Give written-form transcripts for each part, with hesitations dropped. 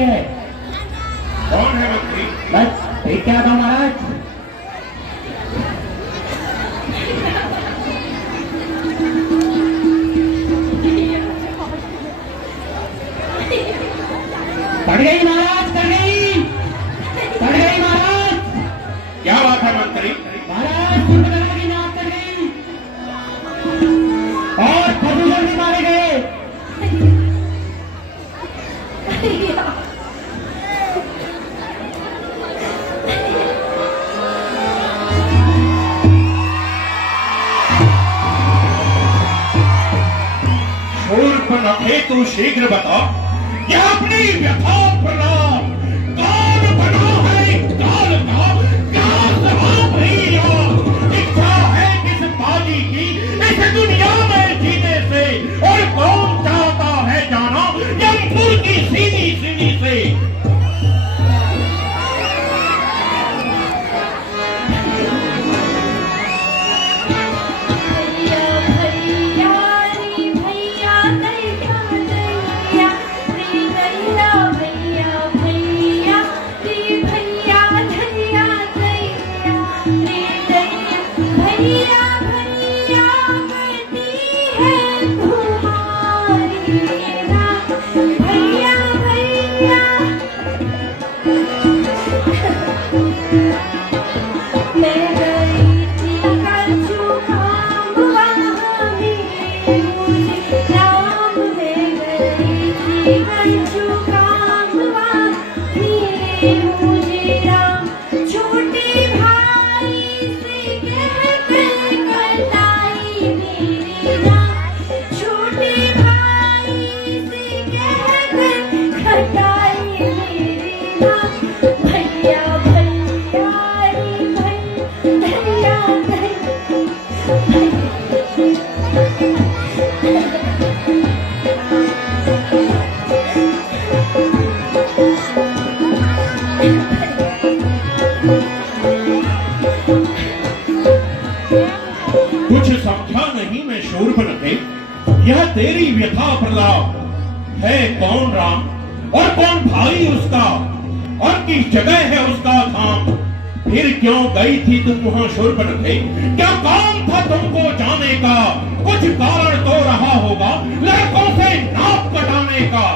है। कौन है मंत्री? बस फिर क्या था महाराज। कट गई महाराज, कट गई, कट गई महाराज। क्या बात है मंत्री? महाराज सुर्पनखा की नाक कट गई और खरदूषण भी मारे गए। शूर्पणखे तू शीघ्र बता, यह अपनी व्यथा प्रणाम काल बना है, काल का क्या जवाब भैया? इच्छा है किस बाजी की इस दुनिया में जीने से, और कौन चाहता है जाना यमपुर की सीधी सीधी से? कुछ समझा नहीं मैं शूर्पणखे, यह तेरी व्यथा प्रलाप है। कौन राम और कौन भाई उसका, और किस जगह है उसका धाम? फिर क्यों गई थी तुम वहां शूर्पणखे? क्या काम था तुमको जाने का? कुछ कारण तो रहा होगा लड़कों से नाप कटाने का।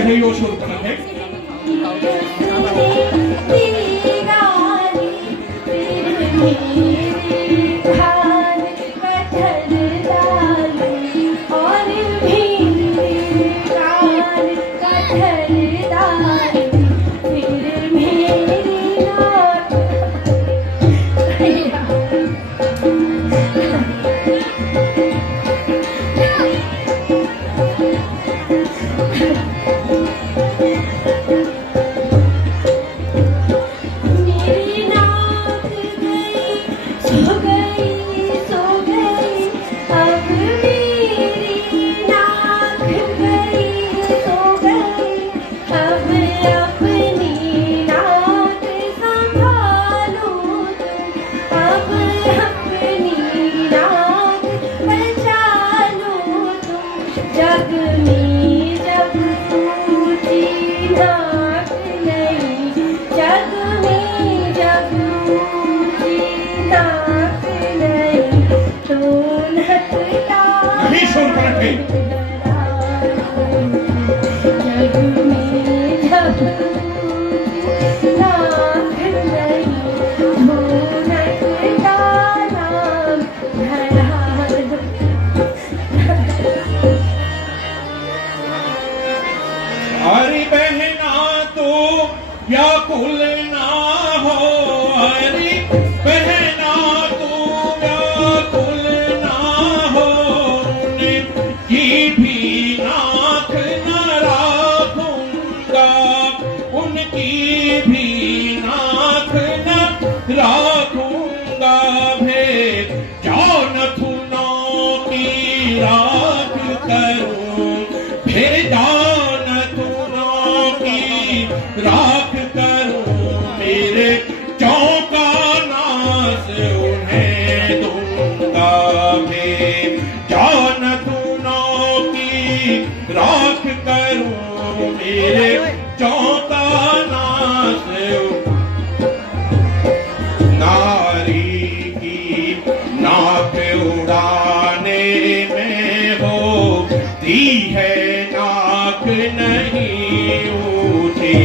है यो शूर्पणखे? नहीं शूर्पणखे, अरे बहना तो व्याकुल ना हो, अरे बहना तो व्याकुल ना हो, उनकी भी नाक न राखूंगा, उनकी भी नाक न राखूंगा, भेद जाओ नथुनों की राख करूं, फिर जाओ नथुनों की राख करूं, मेरे चौका नास उन्हें दूंगा, भेद जाओ नथुनों की राख करूं, मेरे चौका नास नारी की नाक उड़ाने में होती है नाक नहीं ऊंची,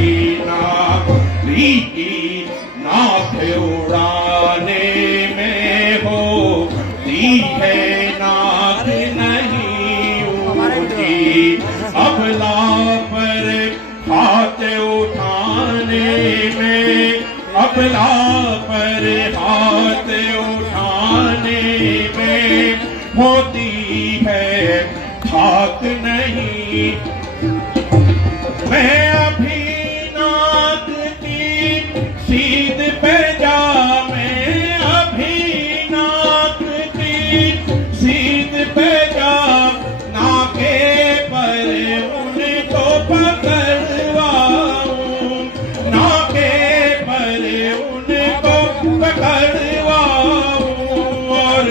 नारी की नाक उड़ाने में होती है नाक नहीं ऊंची, अबला पर हाथ उठाने में, अबला पर हाथ उठाने में होती है थाक नहीं, मैं अभी नाक की सीध पे जा, मैं अभी नाक की सीध पे जा, नाके पर उनको पकड़वाऊं, नाके पर उनको पकड़वाऊं, और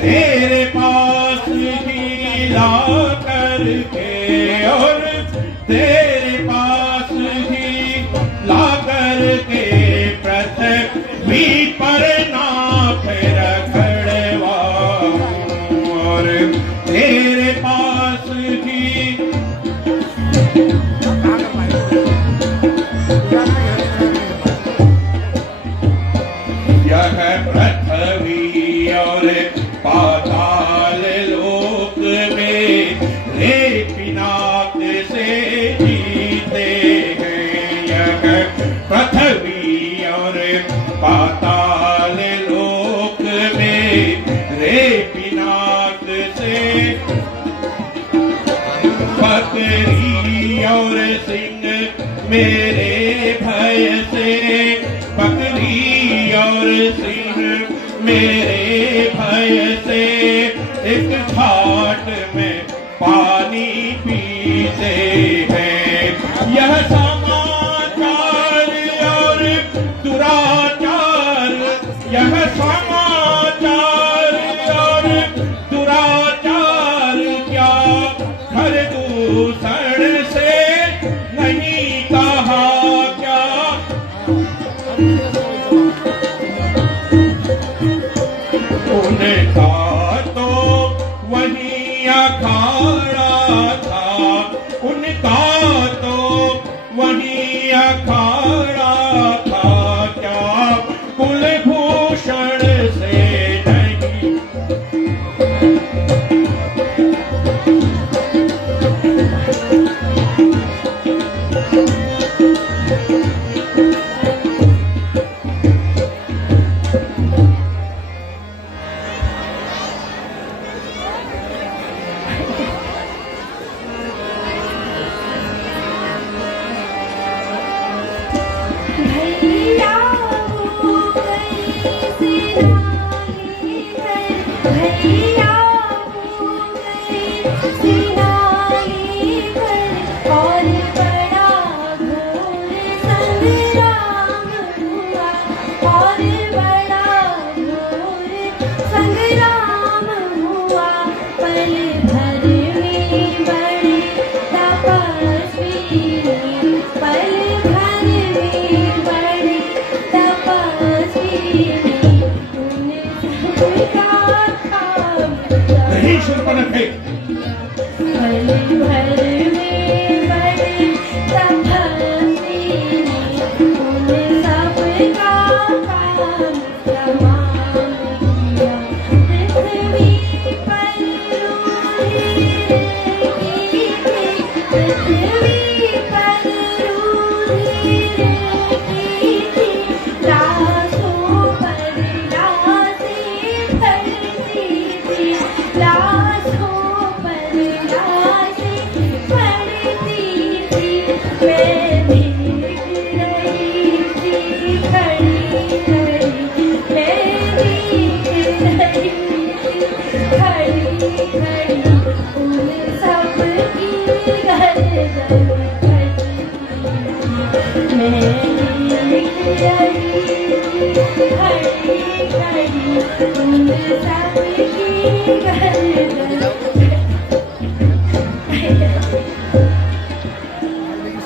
तेरे पास ही ला करके, और तेरे पास ही ला करके पृथ्वी पर नाक रखड़वाऊं, और तेरे पास ही यह पृथ्वी और पाताल लोक में रे पिनाक से जीते हैं, यह पृथ्वी और पाताल लोक में रे पिनाक से, बकरी और सिंह मेरे भय से, बकरी और सिंह मेरे भय से, एक घाट में पानी पीते हैं, यह समाचार और दुराचार, यह समाचार और दुराचार क्या घर दूषण से नहीं कहा क्या, उनका तो वही अखाड़ा था, उनका तो अखाड़ा था क्या कुलभूषण से नहीं। भैया वो कैसे नाली है, भैया वो कैसे नाली है, और बड़ा घोर संग्राम हुआ, और बड़ा घोर संग्राम हुआ। पल भर में बड़े तपस्वी ने, पल भर में बड़े तपस्वी ने, उन सबका काम नहीं शूर्पणखे, पल भर में बड़े तपस्वी ने, उन सबका काम तमाम किया। पृथ्वी पर रूधिर की थी, पृथ्वी पर रूधिर की थी, लाशों पर लाशें पड़ती थी, लाशों पर लाशें पड़ती थी। मैं भीग रही थी, खड़ी खड़ी, मैं भीग रही थी, खड़ी खड़ी, उन सबकी गर्दन कटी। मैं भीग रही थी, खड़ी खड़ी, उन सबकी गर्दन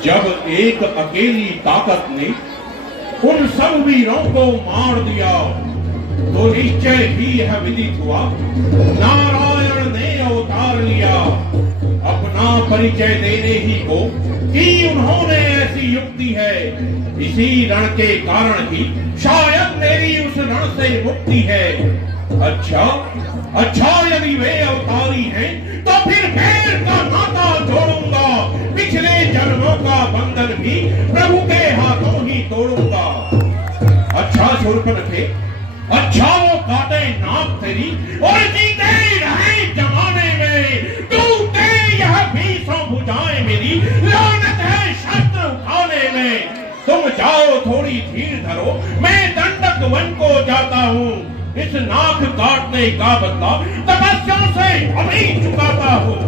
जब एक अकेली ताकत ने उन सब वीरों को मार दिया तो निश्चय ही यह विदित हुआ नारायण ने अवतार लिया। अपना परिचय देने ही को कि उन्होंने ऐसी युक्ति है, इसी रण के कारण ही शायद मेरी उस रण से मुक्ति है। अच्छा अच्छा, यदि वे अवतारी हैं तो फिर पैर का नाता जोड़ूंगा, पिछले जन्मों का बंधन भी प्रभु के हाथों ही तोड़ूंगा। अच्छा शूर्पणखे, अच्छा वो काटे नाक तेरी और जीते रहे जमाने में, टूटे यह भीषण भुजाएं मेरी, लानत है शस्त्र उठाने में। तुम जाओ, थोड़ी धीर धरो, मैं दंडक वन को जाता हूँ। इस नाक काटने का बदला तपस्या से अभी चुकाता हूँ।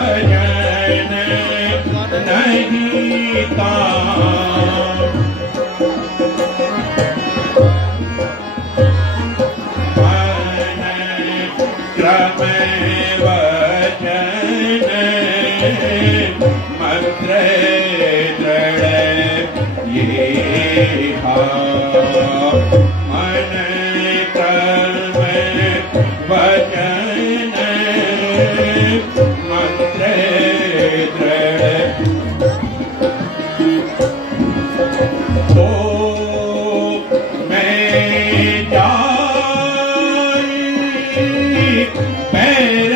भजन नहीं ताम। मन क्रम वचन मंत्र दृढ़ ये मन क्रम वचन मंत्र दृढ़ तो मैं जाई पैर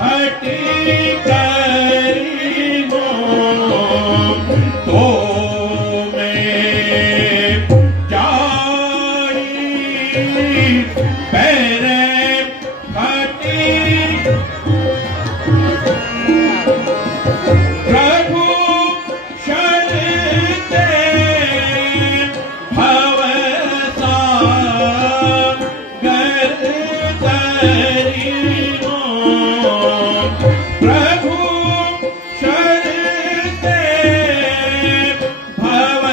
हटी करी हो तो मैं जाई पैर हटी प्रभु शरणते भव सागर तरी हो प्रभु शरणते भव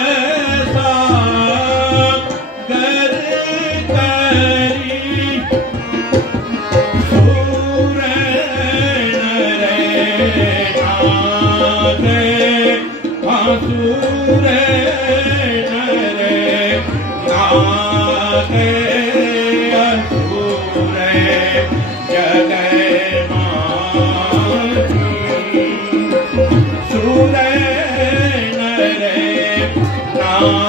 सागर तरी सूर रे नागे आसुर रे नागे असुर जगै माही सूर रे नागे असुर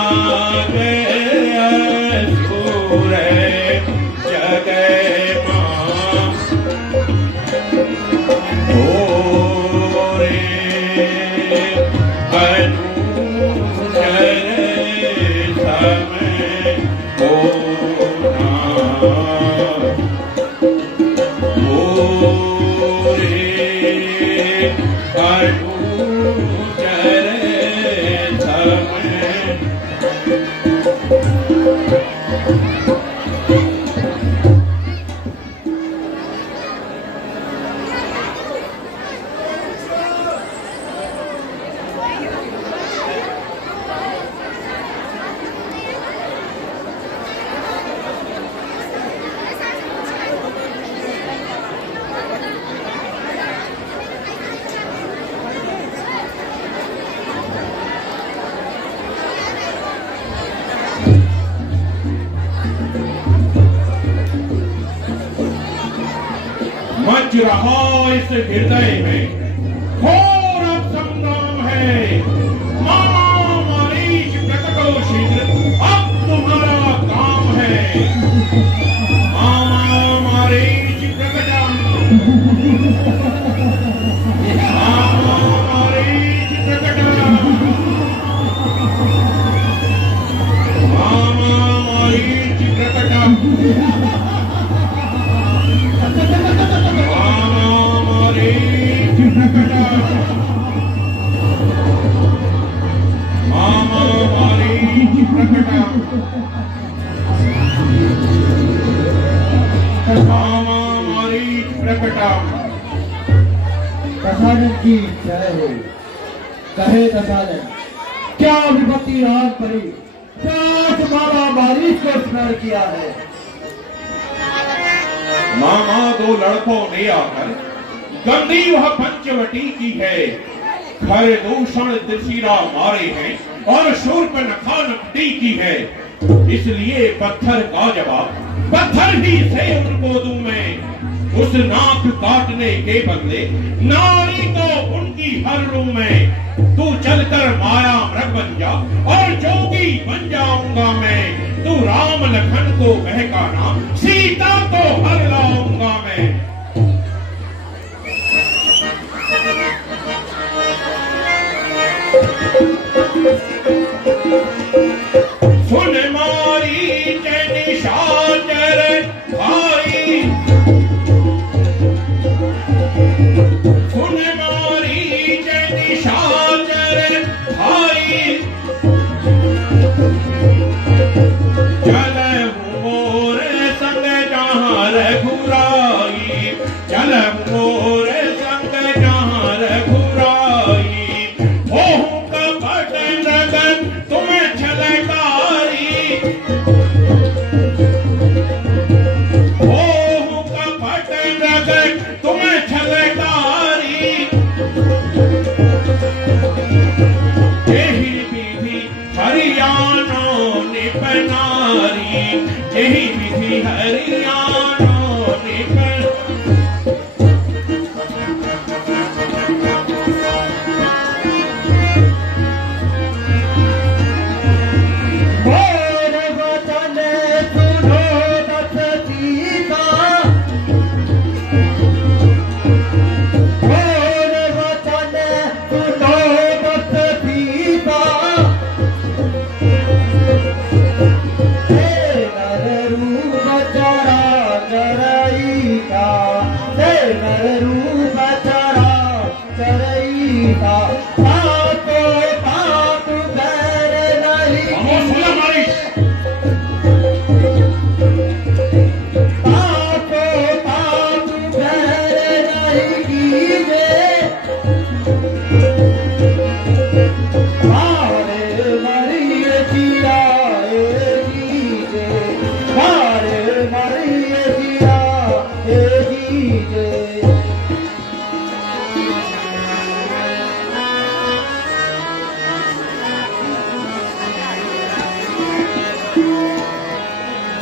जगै ओरे अनुचर समय होना ओरे अनुचर समय मच रहा इस हृदय में घोर अब संग्राम है। मामा मरीच प्रकटो शीघ्र अब तुम्हारा काम है। मामा मरीच प्रकटम मामा मरीच प्रकटम मामा मरीच प्रकटम दशानन की जय हो। कहे दशानन क्या विपत्ति रात पड़ी, क्या मामा मारीच को स्मरण किया है। मामा दो लड़कों ने आकर गंदी वह पंचवटी की है। खर दूषण त्रिशिरा मारे हैं और शूर्पणखा नकटी की है। इसलिए पत्थर का जवाब पत्थर ही से उनको दूं मैं। उस नाक काटने के बदले नारी को उनकी हर लूं मैं। तू चलकर माया मृग बन जा और जोगी बन जाऊंगा मैं। तू राम लखन को बहकाना सीता को हर लाऊंगा मैं। सुन मारी निशाचर भाई, सुन मारी निशाचर भाई। चल मोर संग जहाँ रघुराई,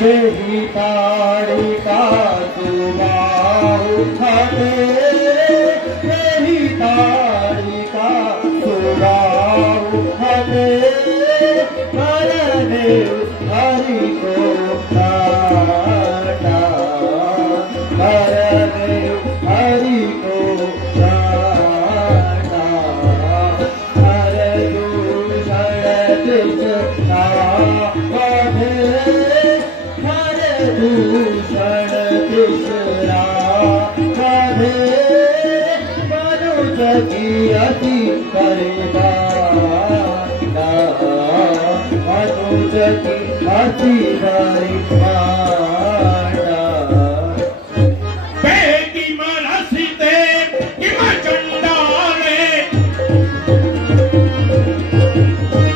तेरी ताड़ी का सुबाहु हरे तेरी ताड़ी का सुबाहु हरे करने हरि को काटा करने हरि को काटा हर दूषण कृष्णा पढ़े भूषण कृष्णा पढ़े मनुज की अति परिमाना मनुज की अति परिमाना बेटी मरसिते किम चंडाले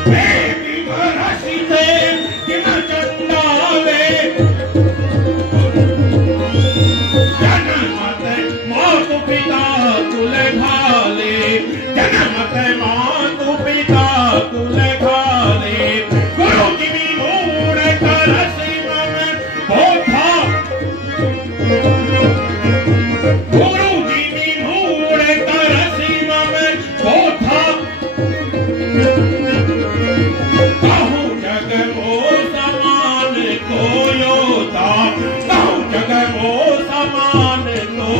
बेटी मरसिते किम चंडाले जनमत मातु पिता कुल घाले जनमत मातु पिता कुल घाले गुरु की भी मूड़ कर सिमन बोधा गुरु जी की मूड़ कर सिमन बोधा कहूँ जग मो समान कोयोता कहूँ जग मो समान को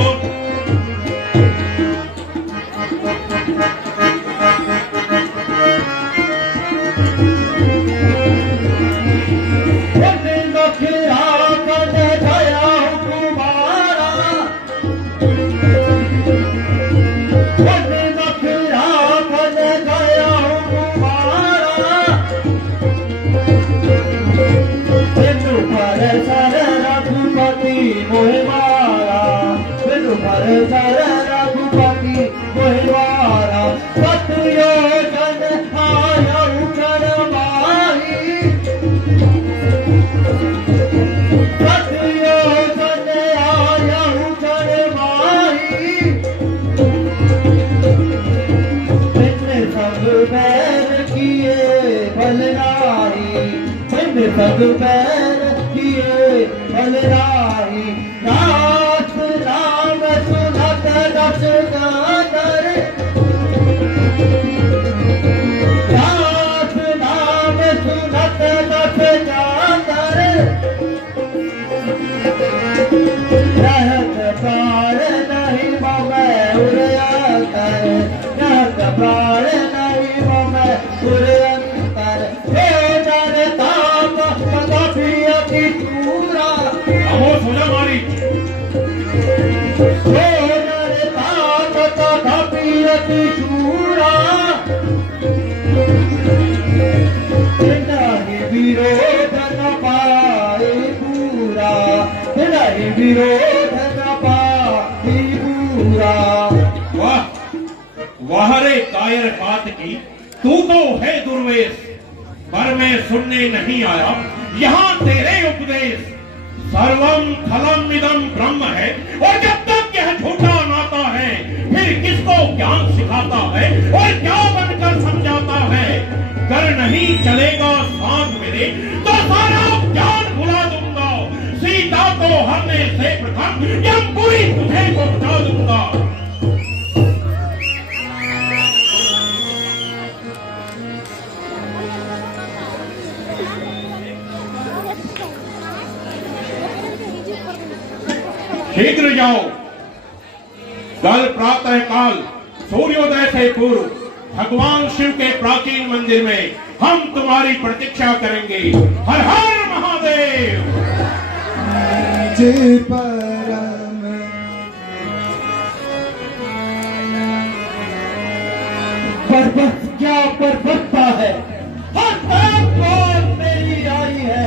रघुपति मोहवारा सतयोजन आया उचर माही सतयोजन आया उचर माही मैंने सब बैर किए बलराही मैंने सब बैर किए बलराही नाथ नाम सुनत रस गातर नाथ नाम सुनत रस गातर रहत प्राण नहीं मम उरयंतर रहत प्राण नहीं मम उरयंतर हे नर ताप कदापि अति चूरा अमो सोजा मारी विरोध न पाए पूरा विरोध न पाए पूरा वाह वाह रे कायर बात की तू तो है दुर्वेश पर मैं सुनने नहीं आया यहाँ तेरे उपदेश सर्वम खलम इदम ब्रह्म है और जब तक यह झूठा नाता है फिर किसको ज्ञान सिखाता है और क्या बनकर समझाता है कर नहीं चलेगा साथ मेरे तो सारा ज्ञान भुला दूंगा सीता को हरने से प्रथम यमपुरी तुझे को बता दूंगा शीघ्र जाओ कल प्रातः काल सूर्योदय से पूर्व भगवान शिव के प्राचीन मंदिर में हम तुम्हारी प्रतीक्षा करेंगे हर हर महादेव जय परम पर्वत क्या पर्वतता है हर तरफ बात मेरी आई है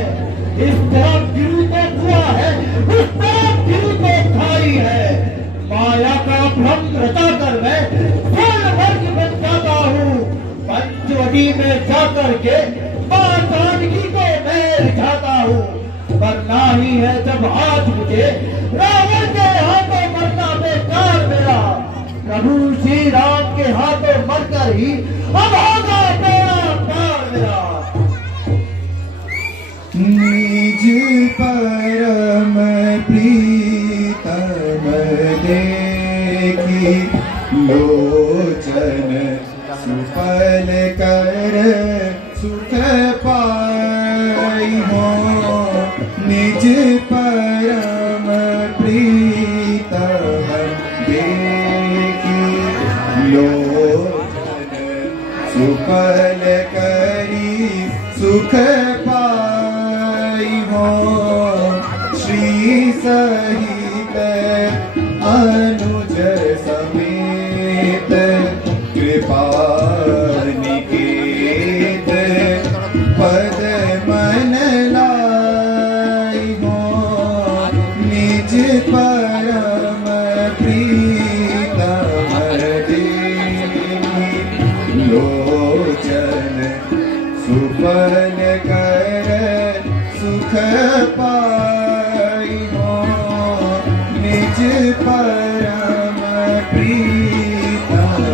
इस तरफ गिरू तो हुआ है उस तरफ गिरू तो खाई है माया का भ्रम रचा कर मैं फल वर्ग बन जाता हूँ पंचवटी में जाकर के मां जानकी को मैं रिझाता हूँ मरना ही है जब आज मुझे रावण के हाथों मरना बेकार मेरा प्रभु श्री राम के हाथों मरकर ही अब होगा तेरा प्यार मेरा निज पर लोचन सुफल कर सुख पाई हो निज परम प्रीतम देखी लोचन सुफल करी सुख पाई हो श्री सहित अनुज समेत कृपा निकेत पद मन लाई हो निज परम प्रीतम देवी लोचन सुफल कर सुख पाई हो निज परम प्रीतम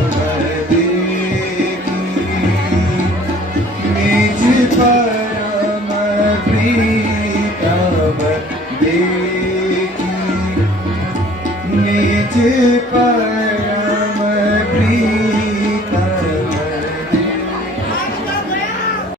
देवी निज परम प्रीतम देवी निज पर